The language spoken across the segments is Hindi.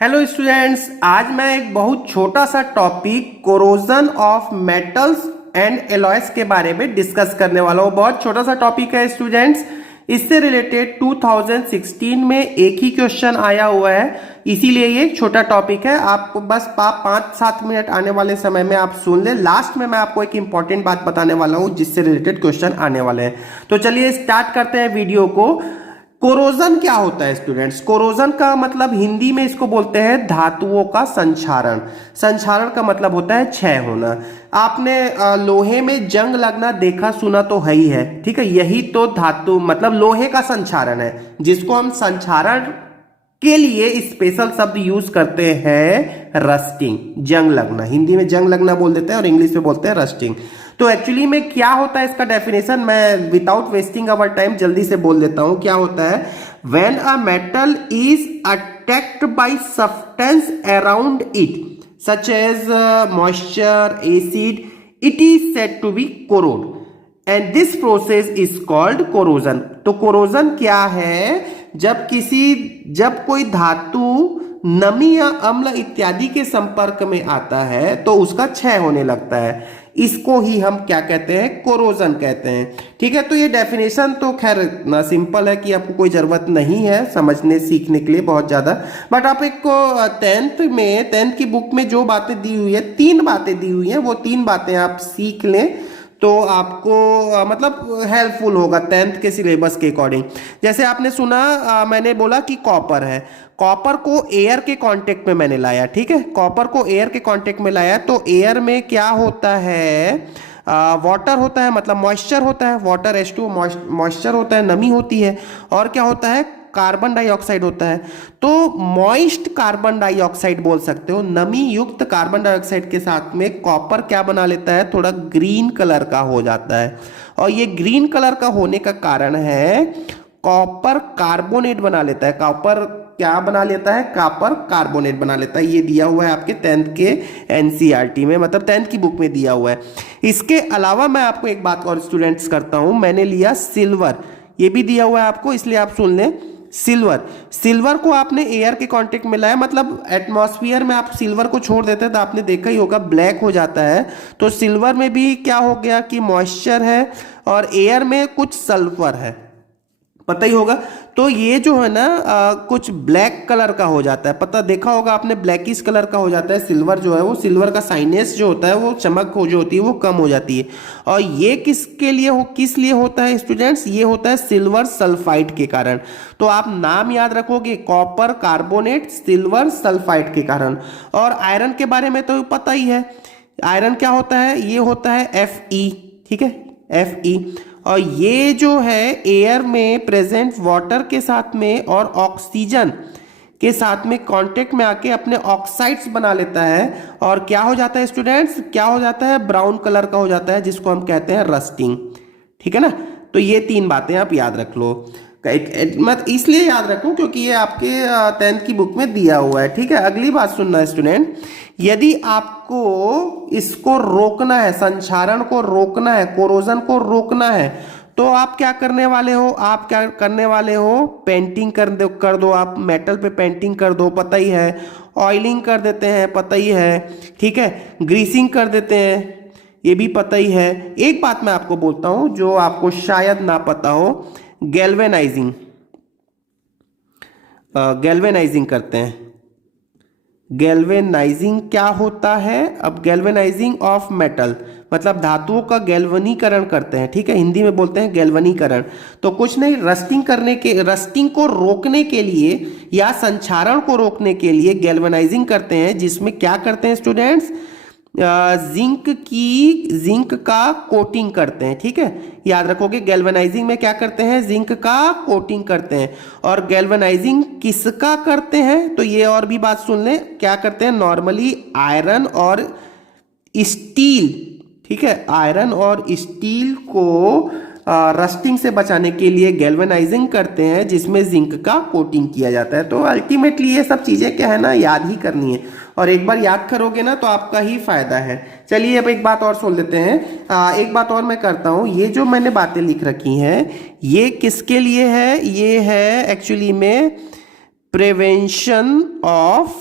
हेलो स्टूडेंट्स, आज मैं एक बहुत छोटा सा topic corrosion of metals and alloys के बारे में डिस्कस करने वाला हूँ। बहुत छोटा सा टॉपिक है स्टूडेंट्स। इससे रिलेटेड 2016 में एक ही क्वेश्चन आया हुआ है, इसीलिए ये एक छोटा टॉपिक है। आपको बस 5-7 मिनट आने वाले समय में आप सुन ले। लास्ट में मैं आपको एक इंपॉर्टेंट बात बताने वाला हूँ जिससे रिलेटेड क्वेश्चन आने वाले हैं। तो चलिए स्टार्ट करते हैं वीडियो को। कोरोजन क्या होता है स्टूडेंट्स? कोरोजन का मतलब हिंदी में इसको बोलते हैं धातुओं का संक्षारण। संक्षारण का मतलब होता है क्षय होना। आपने लोहे में जंग लगना देखा सुना तो है ही है, ठीक है। यही तो धातु मतलब लोहे का संक्षारण है, जिसको हम संक्षारण के लिए स्पेशल शब्द यूज करते हैं रस्टिंग, जंग लगना। हिंदी में जंग लगना बोल देते हैं और इंग्लिश में बोलते हैं रस्टिंग। तो एक्चुअली में क्या होता है इसका डेफिनेशन, मैं विदाउट वेस्टिंग अवर टाइम जल्दी से बोल देता हूं। क्या होता है? When a metal is attacked by substance around it such as moisture, acid, it is said to be corrode and this process is called corrosion. तो कोरोजन क्या है? जब कोई धातु नमी या अम्ल इत्यादि के संपर्क में आता है तो उसका क्षय होने लगता है। इसको ही हम क्या कहते हैं? कोरोजन कहते हैं, ठीक है। तो ये डेफिनेशन तो खैर इतना सिंपल है कि आपको कोई जरूरत नहीं है समझने सीखने के लिए बहुत ज्यादा। बट आप एक को टेंथ की बुक में जो बातें दी हुई है, 3 बातें दी हुई हैं, वो 3 बातें आप सीख लें तो आपको मतलब हेल्पफुल होगा 10th के सिलेबस के अकॉर्डिंग। जैसे आपने सुना, मैंने बोला कि कॉपर है, कॉपर को एयर के कांटेक्ट में मैंने लाया, ठीक है। कॉपर को एयर के कांटेक्ट में लाया तो एयर में क्या होता है? वाटर होता है, मतलब मॉइस्चर होता है, वाटर H2 मॉइस्चर होता है, नमी होती है। और क्या होता है? कार्बन डाइऑक्साइड होता है। तो मॉइस्ट कार्बन डाइऑक्साइड बोल सकते हो। नमी युक्त कार्बन डाइऑक्साइड के साथ में कॉपर क्या बना लेता है? थोड़ा ग्रीन कलर का हो जाता है। और ये ग्रीन कलर का होने का कारण है कॉपर कार्बोनेट बना लेता है। कॉपर क्या बना लेता है? कॉपर कार्बोनेट बना लेता है। ये दिया हुआ है आपके 10th के एनसीईआरटी में, मतलब 10th की बुक में दिया हुआ है। इसके अलावा मैं आपको एक बात और स्टूडेंट्स करता हूं, मैंने लिया सिल्वर, ये भी दिया हुआ है आपको, इसलिए आप सुन लें। सिल्वर को आपने एयर के कांटेक्ट में लाया, मतलब एटमॉस्फेयर में आप सिल्वर को छोड़ देते हैं तो आपने देखा ही होगा ब्लैक हो जाता है। तो सिल्वर में भी क्या हो गया कि मॉइस्चर है और एयर में कुछ सल्फर है, पता ही होगा। तो ये जो है ना कुछ ब्लैक कलर का हो जाता है, पता देखा होगा आपने, ब्लैकिश कलर का हो जाता है सिल्वर जो है वो। सिल्वर का साइनेस जो होता है वो चमक हो जो होती है वो कम हो जाती है। और ये किस लिए होता है स्टूडेंट्स? ये होता है सिल्वर सल्फाइड के कारण। तो आप नाम याद रखोगे, कॉपर कार्बोनेट, सिल्वर सल्फाइड के कारण। और आयरन के बारे में तो पता ही है, आयरन क्या होता है? ये होता है Fe, ठीक है, Fe। और ये जो है एयर में प्रेजेंट वाटर के साथ में और ऑक्सीजन के साथ में कांटेक्ट में आके अपने ऑक्साइड्स बना लेता है। और क्या हो जाता है स्टूडेंट्स? क्या हो जाता है? ब्राउन कलर का हो जाता है, जिसको हम कहते हैं रस्टिंग, ठीक है ना। तो ये 3 बातें आप याद रख लो। मत इसलिए याद रखो क्योंकि ये आपके 10th की बुक में दिया हुआ है, ठीक है। अगली बात सुनना स्टूडेंट, यदि आपको इसको रोकना है, संक्षारण को रोकना है, कोरोजन को रोकना है, तो आप क्या करने वाले हो? आप क्या करने वाले हो? पेंटिंग कर दो आप, मेटल पे पेंटिंग कर दो, पता ही है। ऑयलिंग कर देते हैं, पता ही है, ठीक है। ग्रीसिंग कर देते हैं, ये भी पता ही है। एक बात मैं आपको बोलता हूं जो आपको शायद ना पता हो, गैल्वेनाइजिंग करते हैं। गैल्वेनाइजिंग क्या होता है? अब गैल्वेनाइजिंग ऑफ मेटल मतलब धातुओं का गैल्वनीकरण करते हैं, ठीक है। हिंदी में बोलते हैं गैल्वनीकरण। तो कुछ नहीं, रस्टिंग को रोकने के लिए या संक्षारण को रोकने के लिए गैल्वेनाइजिंग करते हैं, जिसमें क्या करते हैं स्टूडेंट्स? जिंक का कोटिंग करते हैं, ठीक है। याद रखोगे गैल्वेनाइजिंग में क्या करते हैं? जिंक का कोटिंग करते हैं। और गैल्वेनाइजिंग किसका करते हैं? तो ये और भी बात सुन लें, क्या करते हैं? नॉर्मली आयरन और स्टील, ठीक है, आयरन और स्टील को रस्टिंग से बचाने के लिए गैल्वेनाइजिंग करते हैं, जिसमें जिंक का कोटिंग किया जाता है। तो अल्टीमेटली ये सब चीजें क्या है ना, याद ही करनी है, और एक बार याद करोगे ना तो आपका ही फायदा है। चलिए अब एक बात और सुन लेते हैं। एक बात और मैं करता हूं, ये जो मैंने बातें लिख रखी हैं ये किसके लिए है? ये है एक्चुअली में प्रिवेंशन ऑफ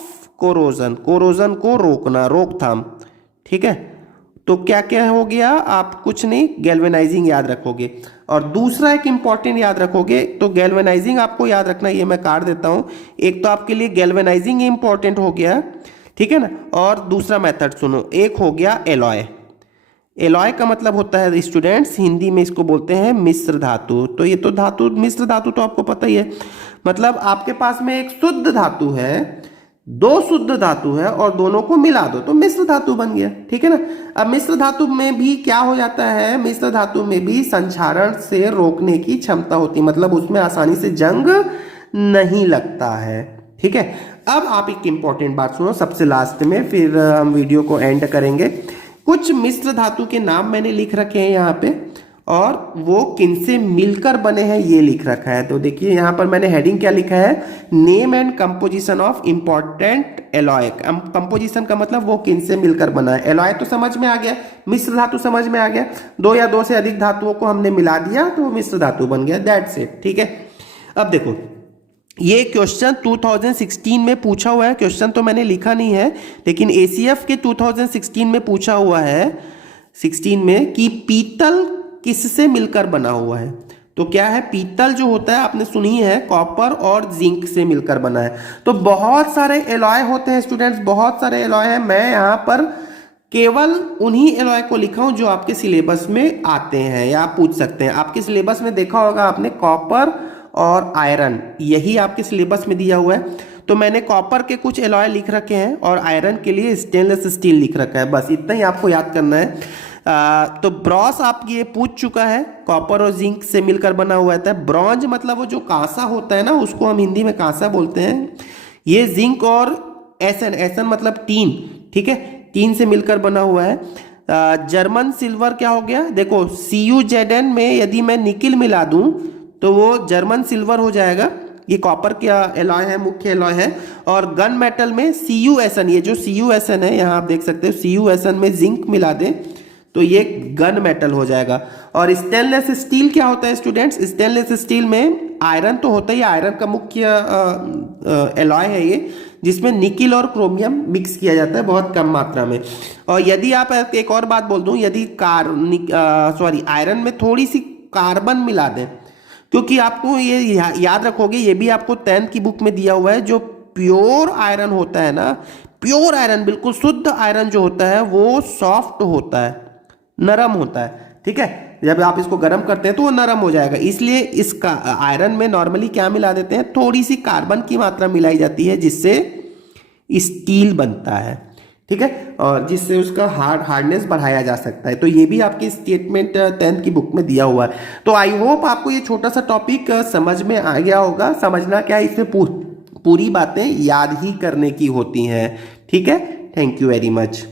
कोरोजन, कोरोजन को रोकना, रोकथाम, ठीक है। तो क्या क्या हो गया, आप कुछ नहीं, गैल्वेनाइजिंग याद रखोगे। और दूसरा एक इंपॉर्टेंट याद रखोगे, तो गैल्वेनाइजिंग आपको याद रखना, ये मैं काट देता हूं। एक तो आपके लिए गैल्वेनाइजिंग इंपॉर्टेंट हो गया, ठीक है ना। और दूसरा मेथड सुनो, एक हो गया एलॉय। एलॉय का मतलब होता है स्टूडेंट्स, हिंदी में इसको बोलते हैं मिश्र धातु। तो ये तो धातु, मिश्र धातु तो आपको पता ही है, मतलब आपके पास में एक शुद्ध धातु है, दो शुद्ध धातु है और दोनों को मिला दो तो मिश्र धातु बन गया, ठीक है ना। अब मिश्र धातु में भी क्या हो जाता है, मिश्र धातु में भी संक्षारण से रोकने की क्षमता होती है, मतलब उसमें आसानी से जंग नहीं लगता है, ठीक है। अब आप एक इंपॉर्टेंट बात सुनो सबसे लास्ट में, फिर हम वीडियो को एंड करेंगे। कुछ मिश्र धातु के नाम मैंने लिख रखे हैं यहाँ पे, और वो किनसे मिलकर बने हैं ये लिख रखा है। तो देखिए यहाँ पर मैंने हेडिंग क्या लिखा है, name and composition of important alloy. Composition का मतलब वो किनसे मिलकर बना है। एलॉय तो समझ में आ गया, मिश्र धातु समझ में आ गया, दो या दो से अधिक धातुओं को हमने मिला दिया तो मिश्र धातु बन गया, दैट्स इट, ठीक है। अब देखो ये क्वेश्चन 2016 में पूछा हुआ है, क्वेश्चन तो मैंने लिखा नहीं है, लेकिन एसीएफ के 2016 में पूछा हुआ है 16 में कि पीतल किससे मिलकर बना हुआ है। तो क्या है, पीतल जो होता है आपने सुनी है कॉपर और जिंक से मिलकर बना है। तो बहुत सारे एलॉय होते हैं स्टूडेंट्स, बहुत सारे एलॉय हैं। मैं यहाँ पर केवल उन्हीं एलॉय को लिखा हूं जो आपके सिलेबस में आते हैं या आप पूछ सकते हैं। आपके सिलेबस में देखा होगा आपने कॉपर और आयरन, यही आपके सिलेबस में दिया हुआ है। तो मैंने कॉपर के कुछ एलॉय लिख रखे हैं और आयरन के लिए स्टेनलेस स्टील लिख रखा है, बस इतना ही आपको याद करना है। तो ब्रॉस आप ये पूछ चुका है, कॉपर और जिंक से मिलकर बना हुआ था। ब्रॉन्ज मतलब वो जो कांसा होता है ना, उसको हम हिंदी में कांसा बोलते हैं। ये जिंक और एसन, एसन मतलब टीन, ठीक है, टीन से मिलकर बना हुआ है। जर्मन सिल्वर क्या हो गया, देखो CuZn में यदि मैं निकिल मिला दूं तो वो जर्मन सिल्वर हो जाएगा। ये कॉपर का एलॉय है, मुख्य एलॉय है। और गन मेटल में CuSn, ये जो CuSn है यहाँ आप देख सकते हो, CuSn में जिंक मिला दें तो ये गन मेटल हो जाएगा। और स्टेनलेस स्टील क्या होता है स्टूडेंट्स, स्टेनलेस स्टील में आयरन तो होता ही, आयरन का मुख्य एलॉय है ये, जिसमें निकिल और क्रोमियम मिक्स किया जाता है बहुत कम मात्रा में। और यदि आप एक और बात बोल दूं, यदि आयरन में थोड़ी सी कार्बन मिला दें, क्योंकि आपको ये याद रखोगे, ये भी आपको 10th की बुक में दिया हुआ है, जो प्योर आयरन होता है ना, प्योर आयरन बिल्कुल शुद्ध आयरन जो होता है वो सॉफ्ट होता है, नरम होता है, ठीक है। जब आप इसको गर्म करते हैं तो वो नरम हो जाएगा, इसलिए इसका आयरन में नॉर्मली क्या मिला देते हैं, थोड़ी सी कार्बन की मात्रा मिलाई जाती है जिससे स्टील बनता है, ठीक है, और जिससे उसका हार्डनेस बढ़ाया जा सकता है। तो ये भी आपकी स्टेटमेंट 10th की बुक में दिया हुआ है। तो आई होप आपको ये छोटा सा टॉपिक समझ में आ गया होगा। समझना क्या है, इसमें पूरी बातें याद ही करने की होती हैं, ठीक है। Thank you very much.